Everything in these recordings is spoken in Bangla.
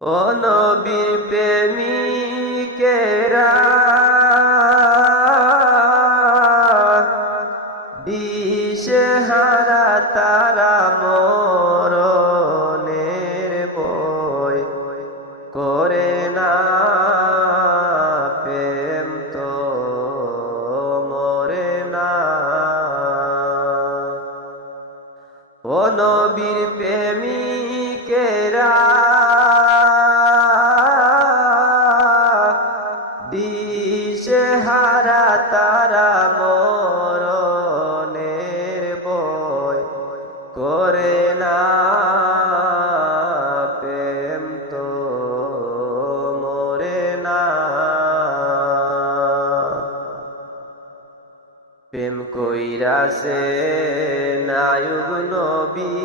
ও নবীর প্রেমিকেরা দিশেহারা তারা মরণের ভয় করে না, প্রেম তো মরে না। ও নবীর প্রেমিকেরা দিশেহারা তারা মরণের ভয় করে না, প্রেম তো মরে না। প্রেম কইরাছে নায়ক নবী,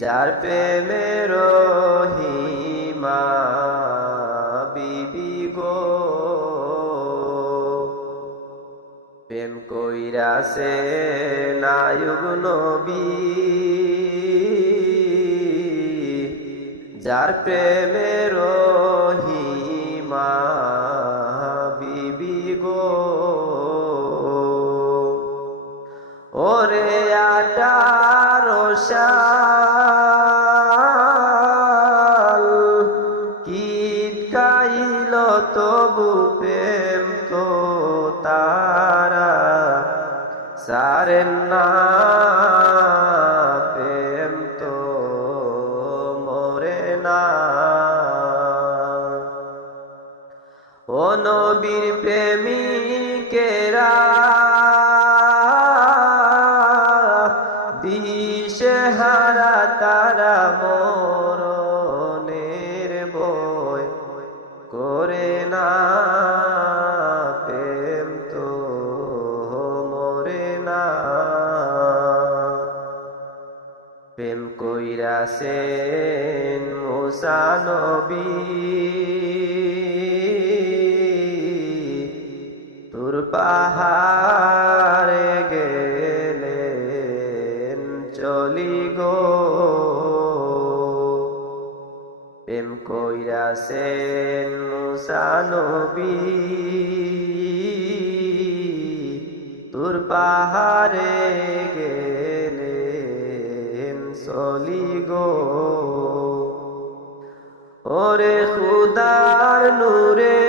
যার প্রেমের রহিমা বিবি গো। প্রেম কইরাছে নায়ক নবী, যার প্রেমের রহিমা বিবি গো। ওরে 18 সাল কীট খাইল তবু প্রেম তো তারা সারেন না, প্রেম তো মরে না। ও নবীর প্রেমিকেরা দিশেহারা তারা মরণের ভয় করে না, প্রেম তো মরে না। প্রেম কইরাছেন মুসা নবী, তুর পাহাড়ে গেলেন চলি গো। প্রেম কইরাছেন মুসা নবী, তুর পাহাড়ে গেলেন চলি গো। ওরে খুদার নূরে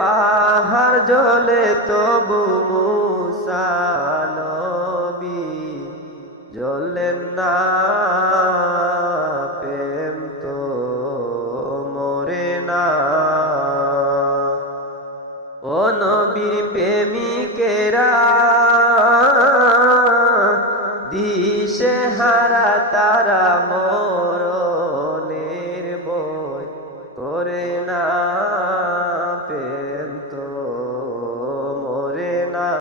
পাহাড় জ্বলে তবু মুসা নবী জ্বলেন না, প্রেম তো মরে না। ও নবীর প্রেমিকেরা দিশেহারা তারা